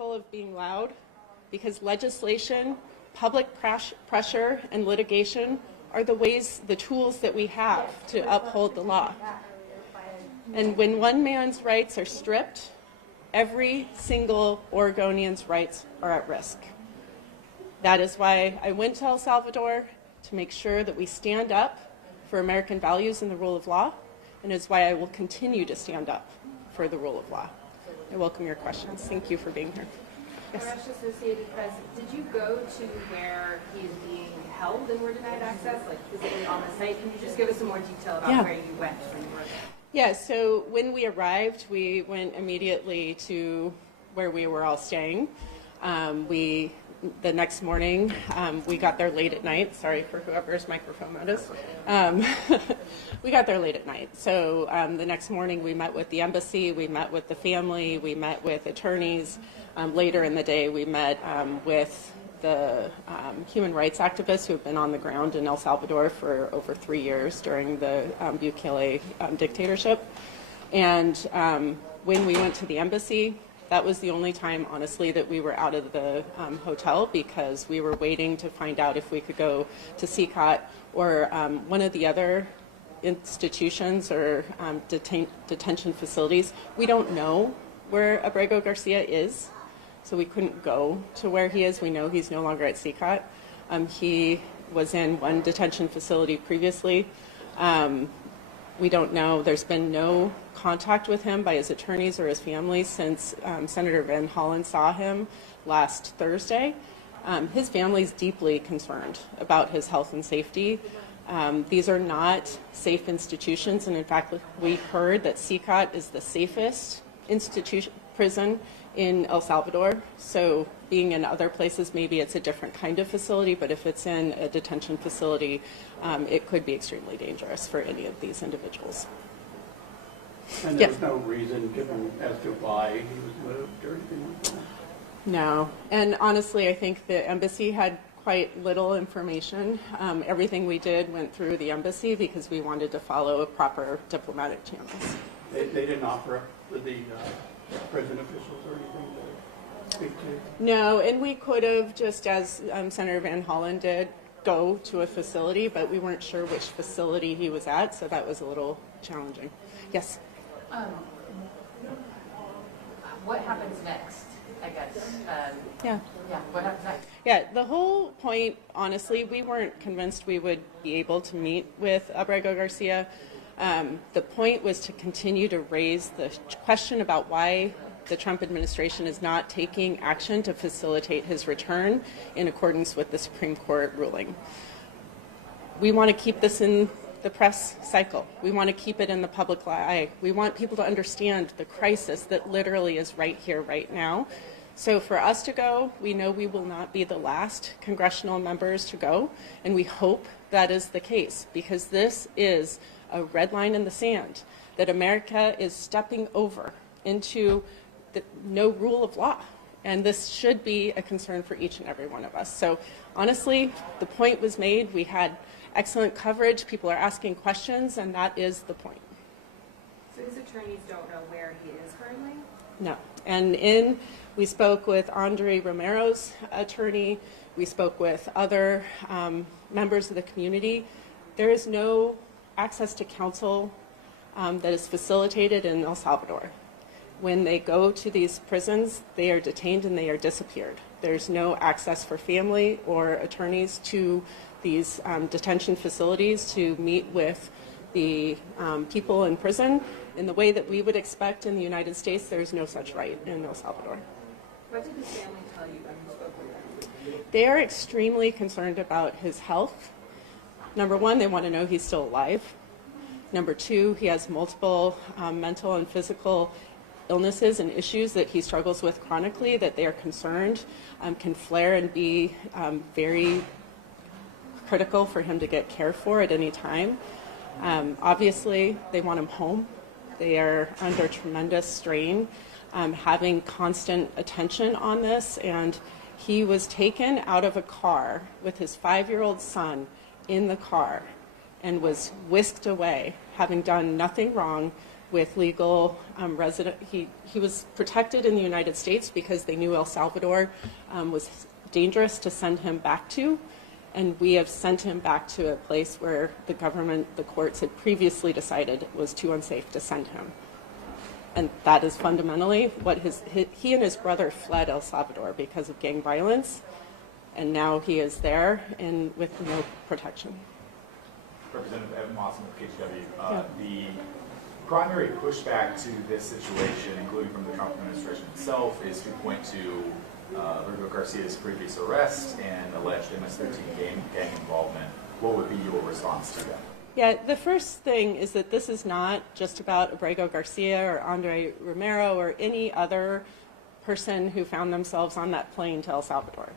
fearful of being loud because legislation, public pressure, and litigation are the tools that we have to uphold the law. And when one man's rights are stripped, every single Oregonian's rights are at risk. That is why I went to El Salvador, to make sure that we stand up for American values and the rule of law, and is why I will continue to stand up for the rule of law. I welcome your questions. Thank you for being here. Yes. Associated Press, did you go to where he is being held and were denied access, like physically on the site? Can you just give us some more detail about where you went when you were there? Yeah, so when we arrived, we went immediately to where we were all staying. The next morning, we got there late at night. Sorry for whoever's microphone that is. We got there late at night. So the next morning, we met with the embassy, we met with the family, we met with attorneys. Later in the day, we met with the human rights activists who have been on the ground in El Salvador for over 3 years during the Bukele dictatorship. And when we went to the embassy, that was the only time, honestly, that we were out of the hotel because we were waiting to find out if we could go to CCOT or one of the other institutions or detention facilities. We don't know where Abrego Garcia is, so we couldn't go to where he is. We know he's no longer at CCOT. He was in one detention facility previously. We don't know. There's been no contact with him by his attorneys or his family since Senator Van Hollen saw him last Thursday. His family is deeply concerned about his health and safety. These are not safe institutions, and in fact, we heard that CCOT is the safest prison in El Salvador. So being in other places, maybe it's a different kind of facility, but if it's in a detention facility, it could be extremely dangerous for any of these individuals. And there's no reason given as to why he was moved or anything like that? No. And honestly, I think the embassy had quite little information. Everything we did went through the embassy because we wanted to follow proper diplomatic channels. They didn't offer up the prison officials or anything to speak to? No, and we could have, just as Senator Van Hollen did, go to a facility, but we weren't sure which facility he was at, so that was a little challenging. Yes? What happens next, I guess? What happens next? Yeah, the whole point, honestly, we weren't convinced we would be able to meet with Abrego Garcia. The point was to continue to raise the question about why the Trump administration is not taking action to facilitate his return in accordance with the Supreme Court ruling. We want to keep this in the press cycle. We want to keep it in the public eye. We want people to understand the crisis that literally is right here, right now. So for us to go, we know we will not be the last congressional members to go, and we hope that is the case, because this is a red line in the sand that America is stepping over into no rule of law. And this should be a concern for each and every one of us. So honestly, the point was made. We had excellent coverage. People are asking questions, and that is the point. So his attorneys don't know where he is currently? No. And we spoke with Andre Romero's attorney. We spoke with other members of the community. There is no access to counsel that is facilitated in El Salvador. When they go to these prisons, they are detained and they are disappeared. There's no access for family or attorneys to these detention facilities to meet with the people in prison in the way that we would expect in the United States. There's no such right in El Salvador. What did his family tell you when you spoke with them? They are extremely concerned about his health. Number one, they want to know he's still alive. Number two, he has multiple mental and physical illnesses and issues that he struggles with chronically that they are concerned can flare and be very critical for him to get care for at any time. Obviously, they want him home. They are under tremendous strain, having constant attention on this, and he was taken out of a car with his 5-year-old son in the car and was whisked away, having done nothing wrong, with legal resident. He was protected in the United States because they knew El Salvador was dangerous to send him back to. And we have sent him back to a place where the government, the courts had previously decided it was too unsafe to send him. And that is fundamentally what he and his brother fled El Salvador because of gang violence. And now he is there and with no protection. Representative Evan Mossman of KGW. The primary pushback to this situation, including from the Trump administration itself, is to point to Virgil Garcia's previous arrest and alleged MS-13 gang involvement. What would be your response to that? Yeah, the first thing is that this is not just about Abrego Garcia or Andre Romero or any other person who found themselves on that plane to El Salvador.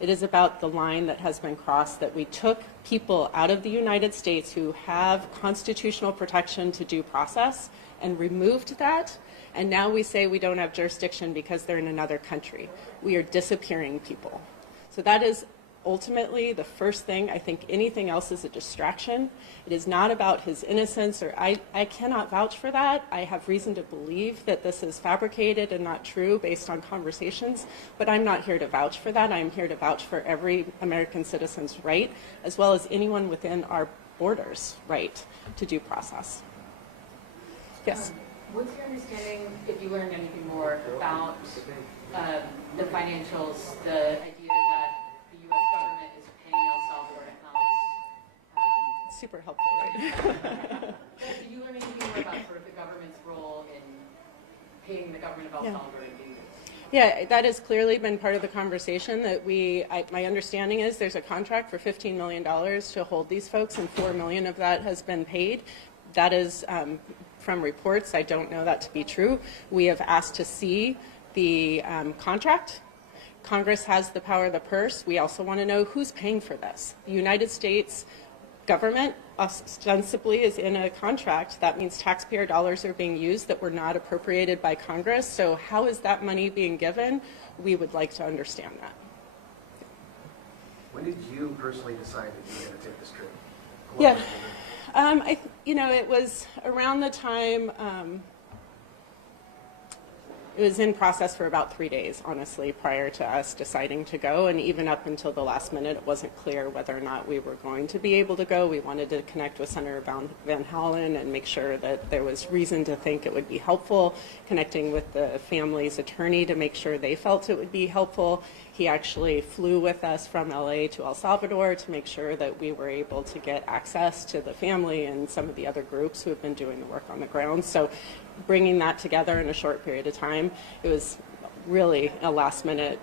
It is about the line that has been crossed, that we took people out of the United States who have constitutional protection to due process and removed that, and now we say we don't have jurisdiction because they're in another country. We are disappearing people. So that is ultimately the first thing. I think anything else is a distraction. It is not about his innocence, or I cannot vouch for that. I have reason to believe that this is fabricated and not true based on conversations, but I'm not here to vouch for that. I am here to vouch for every American citizen's right, as well as anyone within our borders' right to due process. Yes? What's your understanding, if you learned anything more, about the financials, the idea that the U.S. government is paying El Salvador to house? Super helpful, right? Did you learn anything more about sort of the government's role in paying the government of El Salvador to do this? Yeah, that has clearly been part of the conversation. That my understanding is there's a contract for $15 million to hold these folks, and $4 million of that has been paid. That is from reports. I don't know that to be true. We have asked to see the contract. Congress has the power of the purse. We also want to know who's paying for this. The United States government ostensibly is in a contract. That means taxpayer dollars are being used that were not appropriated by Congress. So how is that money being given? We would like to understand that. When did you personally decide that you were going to take this trip? Yeah. It was around the time, it was in process for about 3 days, honestly, prior to us deciding to go. And even up until the last minute, it wasn't clear whether or not we were going to be able to go. We wanted to connect with Senator Van Hollen and make sure that there was reason to think it would be helpful, connecting with the family's attorney to make sure they felt it would be helpful. He actually flew with us from LA to El Salvador to make sure that we were able to get access to the family and some of the other groups who have been doing the work on the ground. So bringing that together in a short period of time, it was really a last-minute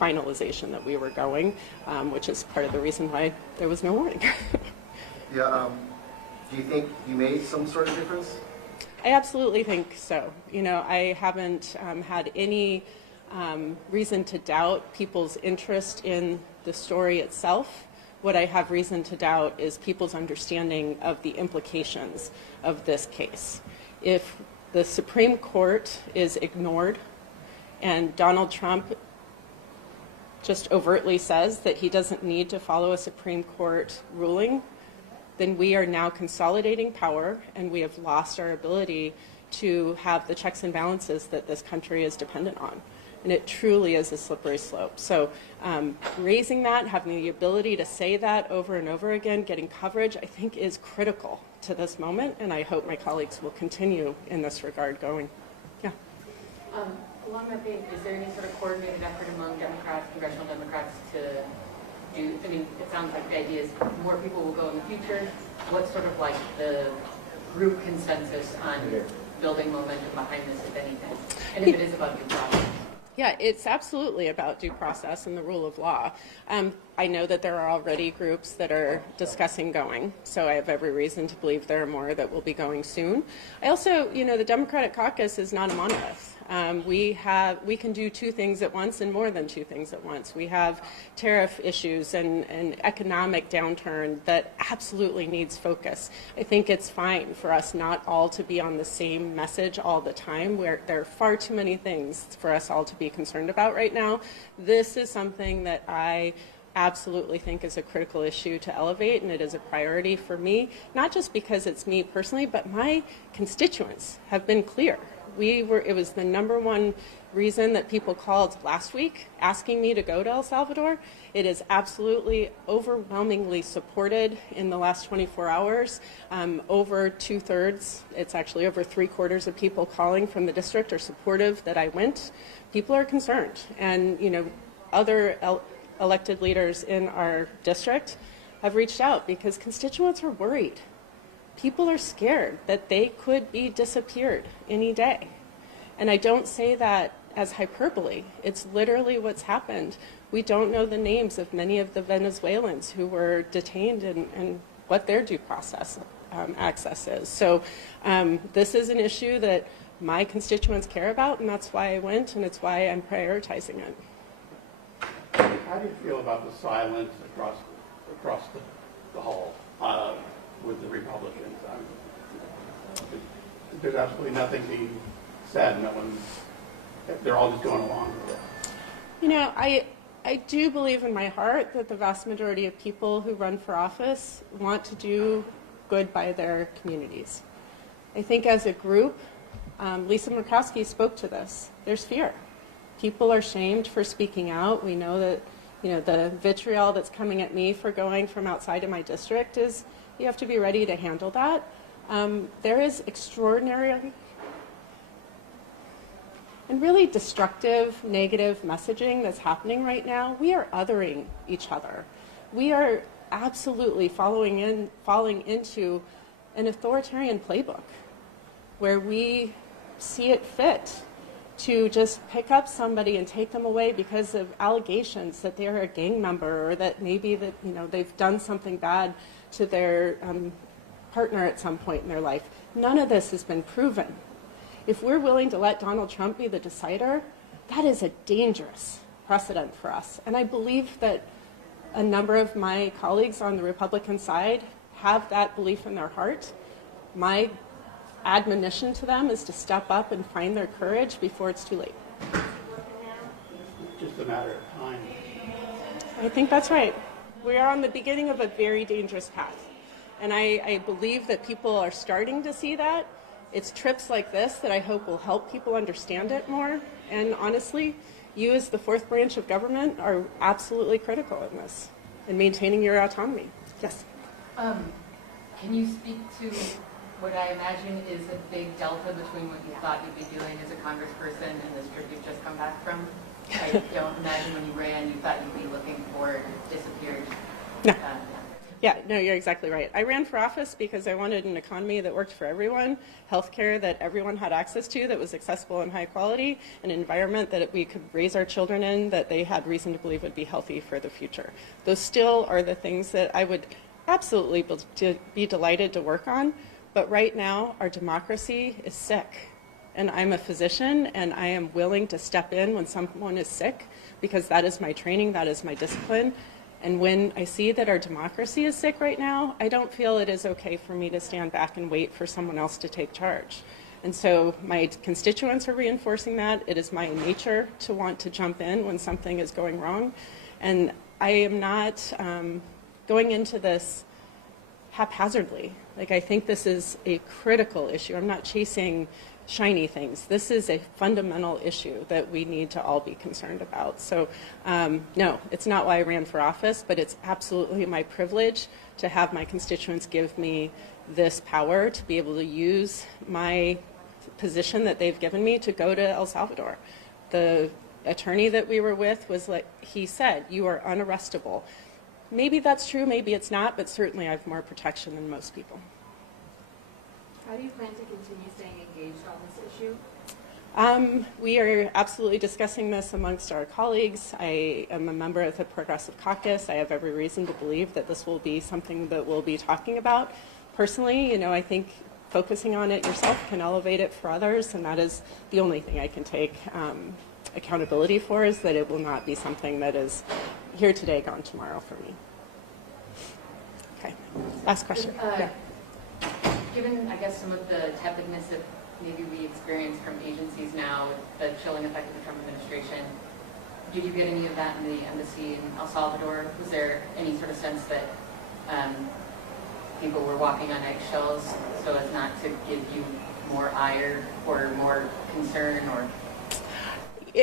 finalization that we were going, which is part of the reason why there was no warning. Yeah. Do you think you made some sort of difference? I absolutely think so. I haven't had any reason to doubt people's interest in the story itself. What I have reason to doubt is people's understanding of the implications of this case. If the Supreme Court is ignored and Donald Trump just overtly says that he doesn't need to follow a Supreme Court ruling, then we are now consolidating power and we have lost our ability to have the checks and balances that this country is dependent on. And it truly is a slippery slope. So raising that, having the ability to say that over and over again, getting coverage, I think is critical to this moment. And I hope my colleagues will continue in this regard going. Yeah. Along that vein, is there any sort of coordinated effort among Democrats, congressional Democrats, to do, it sounds like the idea is more people will go in the future. What's sort of like the group consensus on building momentum behind this, if anything? And if it is about due process? Yeah, it's absolutely about due process and the rule of law. I know that there are already groups that are discussing going, so I have every reason to believe there are more that will be going soon. I also, the Democratic caucus is not a monolith. We can do two things at once and more than two things at once. We have tariff issues and economic downturn that absolutely needs focus. I think it's fine for us not all to be on the same message all the time, where there are far too many things for us all to be concerned about right now. This is something that I absolutely think is a critical issue to elevate, and it is a priority for me, not just because it's me personally, but my constituents have been clear. It was the number one reason that people called last week asking me to go to El Salvador. It is absolutely overwhelmingly supported in the last 24 hours. Over 2/3, it's actually over 3/4 of people calling from the district are supportive that I went. People are concerned, and other elected leaders in our district have reached out because constituents are worried. People are scared that they could be disappeared any day. And I don't say that as hyperbole. It's literally what's happened. We don't know the names of many of the Venezuelans who were detained and what their due process access is. So this is an issue that my constituents care about, and that's why I went, and it's why I'm prioritizing it. How do you feel about the silence across the hall with the Republicans? There's absolutely nothing being said. No one. They're all just going along with it. I do believe in my heart that the vast majority of people who run for office want to do good by their communities. I think as a group, Lisa Murkowski spoke to this. There's fear. People are shamed for speaking out. We know that, the vitriol that's coming at me for going from outside of my district is you have to be ready to handle that. There is extraordinary and really destructive, negative messaging that's happening right now. We are othering each other. We are absolutely falling into an authoritarian playbook where we see it fit to just pick up somebody and take them away because of allegations that they're a gang member or that maybe that they've done something bad to their partner at some point in their life. None of this has been proven. If we're willing to let Donald Trump be the decider, that is a dangerous precedent for us. And I believe that a number of my colleagues on the Republican side have that belief in their heart. My admonition to them is to step up and find their courage before it's too late. It's just a matter of time. I think that's right. We are on the beginning of a very dangerous path. And I believe that people are starting to see that. It's trips like this that I hope will help people understand it more. And honestly, you as the fourth branch of government are absolutely critical in this, in maintaining your autonomy. Yes? Can you speak to what I imagine is a big delta between what you thought you'd be doing as a congressperson and this trip you've just come back from? I don't imagine when you ran, you thought you'd be looking for disappeared. No. Yeah, no, you're exactly right. I ran for office because I wanted an economy that worked for everyone, healthcare that everyone had access to, that was accessible and high quality, an environment that we could raise our children in, that they had reason to believe would be healthy for the future. Those still are the things that I would absolutely be delighted to work on. But right now, our democracy is sick. And I'm a physician, and I am willing to step in when someone is sick, because that is my training, that is my discipline. And when I see that our democracy is sick right now, I don't feel it is okay for me to stand back and wait for someone else to take charge. And so my constituents are reinforcing that. It is my nature to want to jump in when something is going wrong. And I am not going into this haphazardly. I think this is a critical issue. I'm not chasing shiny things. This is a fundamental issue that we need to all be concerned about. So no, it's not why I ran for office, but it's absolutely my privilege to have my constituents give me this power to be able to use my position that they've given me to go to El Salvador. The attorney that we were with was like, he said, you are unarrestable. Maybe that's true, maybe it's not, but certainly I have more protection than most people. How do you plan to continue staying engaged on this issue? We are absolutely discussing this amongst our colleagues. I am a member of the Progressive Caucus. I have every reason to believe that this will be something that we'll be talking about. Personally, I think focusing on it yourself can elevate it for others, and that is the only thing I can take accountability for, is that it will not be something that is here today, gone tomorrow for me. Okay, last question. Yeah. Given, I guess, some of the tepidness that maybe we experience from agencies now, the chilling effect of the Trump administration, did you get any of that in the embassy in El Salvador? Was there any sort of sense that people were walking on eggshells so as not to give you more ire or more concern or?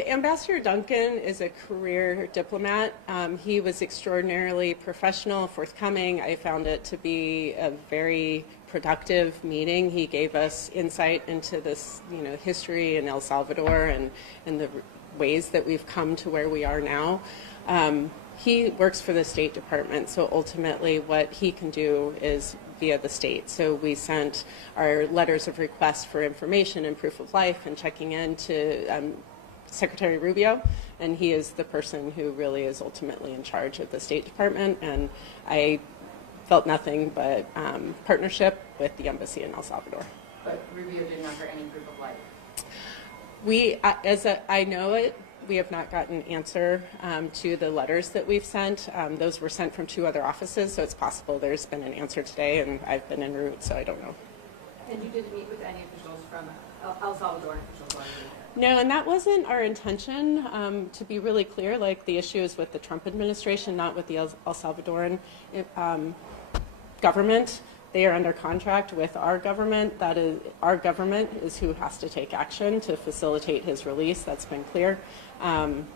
Ambassador Duncan is a career diplomat. He was extraordinarily professional, forthcoming. I found it to be a very productive meeting. He gave us insight into this, history in El Salvador and the ways that we've come to where we are now. He works for the State Department, so ultimately what he can do is via the state. So we sent our letters of request for information and proof of life and checking in to Secretary Rubio, and he is the person who really is ultimately in charge of the State Department, and I felt nothing but partnership with the embassy in El Salvador. But Rubio didn't offer any proof of life. We, I know it, we have not gotten an answer to the letters that we've sent. Those were sent from 2 other offices, so it's possible there's been an answer today, and I've been en route, so I don't know. And you didn't meet with any officials from El Salvador officials while you were there? No, and that wasn't our intention. To be really clear, the issue is with the Trump administration, not with the El Salvadoran government. They are under contract with our government. That is, our government is who has to take action to facilitate his release. That's been clear.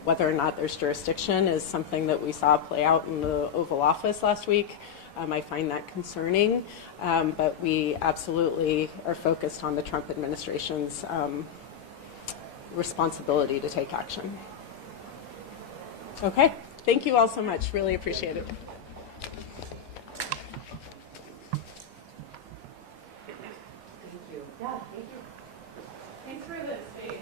Whether or not there's jurisdiction is something that we saw play out in the Oval Office last week. I find that concerning, but we absolutely are focused on the Trump administration's responsibility to take action. Okay, thank you all so much. Really appreciate it. Thank you. Yeah, thank you. Thanks for the space.